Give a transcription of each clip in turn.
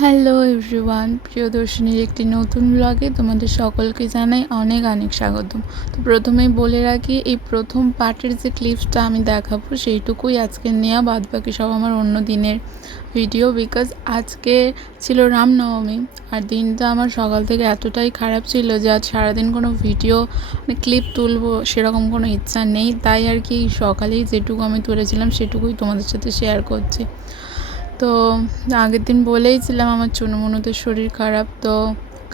Hello everyone, প্রিয়দর্শিনীর একটি নতুন ব্লগে তোমাদের সকলকে জানাই অনেক অনেক স্বাগতম। তো প্রথমেই বলে রাখি, এই প্রথম পার্টের যে ক্লিপসটা আমি দেখাবো সেইটুকুই আজকে নেওয়া, বাদবাকি সব আমার অন্য দিনের ভিডিও। বিকজ আজকে ছিল রামনবমী, আর দিনটা আমার সকাল থেকে এতটাই খারাপ ছিল যে আজ সারাদিন কোনো ভিডিও ক্লিপ তুলবো সেরকম কোনো ইচ্ছা নেই। তাই আর কি সকালেই যেটুকু আমি তুলেছিলাম সেটুকুই তোমাদের সাথে শেয়ার করছি। তো আগের দিন বলেইছিলাম আমার চুনুমুনুদের শরীর খারাপ। তো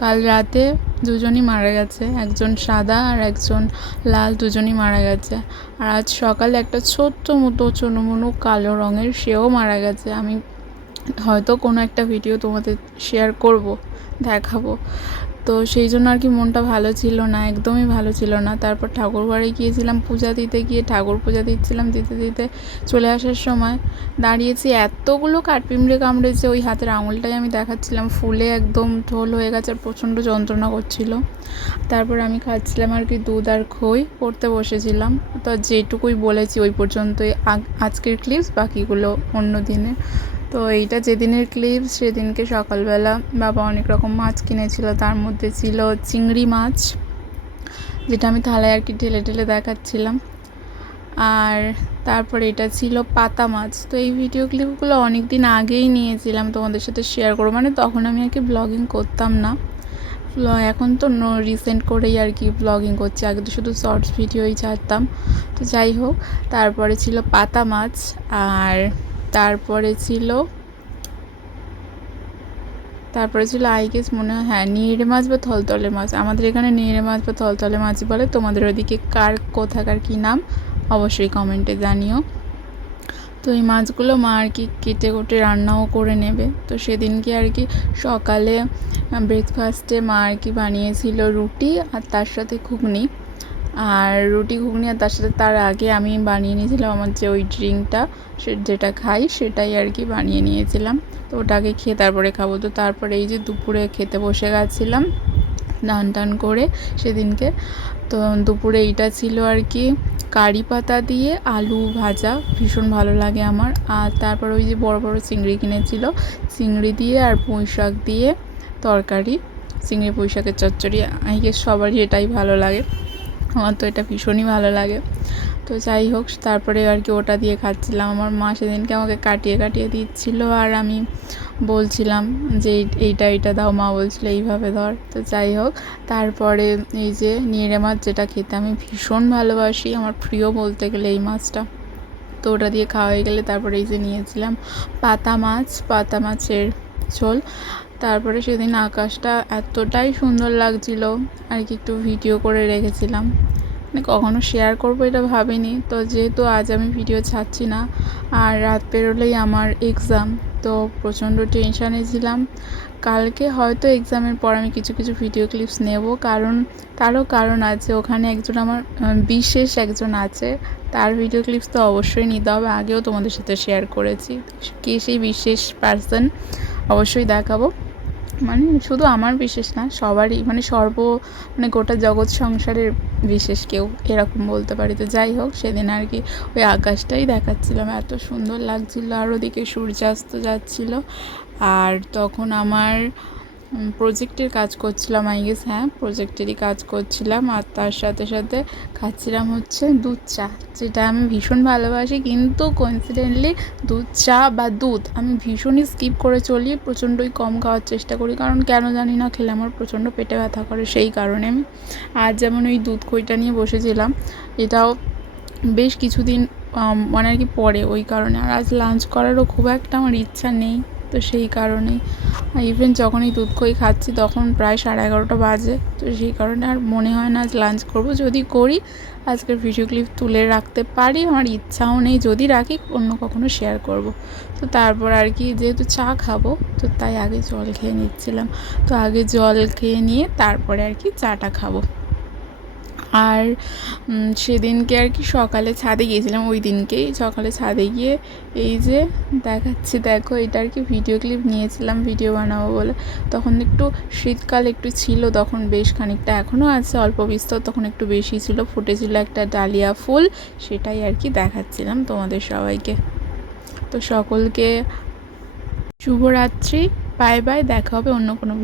কাল রাতে দুজনই মারা গেছে, একজন সাদা আর একজন লাল, দুজনই মারা গেছে। আর আজ সকালে একটা ছোট্ট মতো চুনুমুনু কালো রঙের, সেও মারা গেছে। আমি হয়তো কোনো একটা ভিডিও তোমাদের শেয়ার করব, দেখাবো। তো সেই জন্য আর কি মনটা ভালো ছিল না, একদমই ভালো ছিল না। তারপর ঠাকুর ঘরে গিয়েছিলাম পূজা দিতে, গিয়ে ঠাকুর পূজা দিচ্ছিলাম, দিতে দিতে চলে আসার সময় দাঁড়িয়েছি, এতগুলো কাঠপিমড়ে কামড়েছে, ওই হাতের আঙুলটাই আমি দেখাচ্ছিলাম, ফুলে একদম ঢোল হয়ে গেছে আর প্রচণ্ড যন্ত্রণা করছিল। তারপর আমি খাচ্ছিলাম আর কি দুধ আর খই, পড়তে বসেছিলাম। তো যেটুকুই বলেছি ওই পর্যন্তই আজকের ক্লিপস, বাকিগুলো অন্য দিনের। তো এইটা যেদিনের ক্লিপস, সেদিনকে সকালবেলা বাবা অনেক রকম মাছ কিনেছিল, তার মধ্যে ছিল চিংড়ি মাছ, যেটা আমি থালায় আর কি ঢেলে ঢেলে দেখাচ্ছিলাম। আর তারপর এটা ছিল পাতা মাছ। তো এই ভিডিও ক্লিপগুলো অনেক দিন আগেই নিয়েছিলাম তোমাদের সাথে শেয়ার করবো, মানে তখন আমি আর কি ব্লগিং করতাম না। এখন তো রিসেন্ট করেই আর কি ব্লগিং করছি, আগে তো শুধু শর্টস ভিডিওই ছাড়তাম। তো যাই হোক, তারপরে ছিল পাতা মাছ, আর তারপরে ছিল আই গেস মনে হয়, হ্যাঁ, নিড়ে মাছ বা থলথলে মাছ। আমাদের এখানে নিড়ে মাছ বা থলথলে মাছই বলে, তোমাদের ওদিকে কার কোথাকার কী নাম অবশ্যই কমেন্টে জানিও। তো এই মাছগুলো মা আর কি কেটে কুটে রান্নাও করে নেবে। তো সেদিনকে আর কি সকালে ব্রেকফাস্টে মা আর কি বানিয়েছিল রুটি আর তার সাথে ঘুগনি। আর রুটি ঘুগনি আর তার সাথে তার আগে আমি বানিয়ে নিয়েছিলাম আমার যে ওই ড্রিঙ্কটা, যেটা খাই সেটাই আর কি বানিয়ে নিয়েছিলাম। তো ওটাকে খেয়ে তারপরে খাবো। তো তারপরে এই যে দুপুরে খেতে বসে গেছিলাম স্নান টান করে সেদিনকে। তো দুপুরে এইটা ছিল আর কি কারি পাতা দিয়ে আলু ভাজা, ভীষণ ভালো লাগে আমার। আর তারপর ওই যে বড় বড় চিংড়ি কিনেছিল, চিংড়ি দিয়ে আর পুঁই শাক দিয়ে তরকারি, চিংড়ি পুঁই শাকের চচ্চড়ি। আই গেস সবারই এটাই ভালো লাগে, আমার তো এটা ভীষণই ভালো লাগে। তো যাই হোক, তারপরে আর কি ওটা দিয়ে খাচ্ছিলাম। আমার মা সেদিনকে আমাকে কাটিয়ে কাটিয়ে দিচ্ছিল, আর আমি বলছিলাম যে এইটা দাও, মা বলছিল এইভাবে ধর। তো যাই হোক, তারপরে এই যে নিড়ে মাছ, যেটা খেতে আমি ভীষণ ভালোবাসি, আমার প্রিয় বলতে গেলে এই মাছটা। তো ওটা দিয়ে খাওয়া হয়ে গেলে তারপরে এই যে নিয়েছিলাম পাতা মাছের ঝোল। তারপরে সেদিন আকাশটা এতটাই সুন্দর লাগছিল আর কি, একটু ভিডিও করে রেখেছিলাম, মানে কখনো শেয়ার করবো এটা ভাবিনি। তো যেহেতু আজ আমি ভিডিও ছাড়ছি না, আর রাত পেরোলেই আমার এক্সাম, তো প্রচণ্ড টেনশানে ছিলাম। কালকে হয়তো এক্সামের পর আমি কিছু কিছু ভিডিও ক্লিপস নেব, কারণ তারও কারণ আছে। ওখানে একজন আমার বিশেষ একজন আছে, তার ভিডিও ক্লিপস তো অবশ্যই নিতে হবে। আগেও তোমাদের সাথে শেয়ার করেছি, কে সেই বিশেষ পার্সন অবশ্যই দেখাবো। মানে শুধু আমার বিশেষ না, সবারই, মানে মানে গোটা জগৎ সংসারের বিশেষ কেউ, এরকম বলতে পারি। তো যাই হোক, সেদিন আর কি ওই আকাশটাই দেখাচ্ছিলাম, এত সুন্দর লাগছিল। আর ওদিকে সূর্যাস্ত যাচ্ছিল। আর তখন আমার প্রজেক্টের কাজ করছিলাম, আই গেস, হ্যাঁ, প্রজেক্টেরই কাজ করছিলাম। আর তার সাথে সাথে খাচ্ছিলাম হচ্ছে দুধ চা, যেটা আমি ভীষণ ভালোবাসি। কিন্তু কোইন্সিডেন্টলি দুধ চা বা দুধ আমি ভীষণই স্কিপ করে চলি, প্রচণ্ডই কম খাওয়ার চেষ্টা করি, কারণ কেন জানি না, খেলে আমার প্রচণ্ড পেটে ব্যথা করে। সেই কারণে আমি আজ যেমন ওই দুধ খইটা নিয়ে বসেছিলাম, এটাও বেশ কিছুদিন মানে আর কি পরে, ওই কারণে। আর আজ লাঞ্চ করারও খুব একটা আমার ইচ্ছা নেই, তো সেই কারণেই। ইভেন যখন এই দুধ খই খাচ্ছি তখন প্রায় 11:30 বাজে, তো সেই কারণে আর মনে হয় না আজ লাঞ্চ করব। যদি করি আজকের ভিডিও ক্লিপ তুলে রাখতে পারি, আমার ইচ্ছাও নেই, যদি রাখি অন্য কখনো শেয়ার করব। তো তারপর আর কি যেহেতু চা খাবো, তো তাই আগে জল খেয়ে নিচ্ছিলাম। তো আগে জল খেয়ে নিয়ে তারপরে আর কি চাটা খাবো। আর সেদিনকে আর কি সকালে ছাদে গিয়েছিলাম, ওই দিনকেই সকালে ছাদে গিয়ে এই যে দেখাচ্ছি, দেখো, এটা আর কি ভিডিও ক্লিপ নিয়েছিলাম ভিডিও বানাবো বলে। তখন একটু শীতকাল একটু ছিল, তখন বেশ খানিকটা, এখনও আছে অল্প বিস্তর, তখন একটু বেশি ছিল, ফুটেছিল একটা ডালিয়া ফুল, সেটাই আর কি দেখাচ্ছিলাম তোমাদের সবাইকে। তো সকলকে শুভরাত্রি। বাই বাই, দেখা হবে অন্য কোনো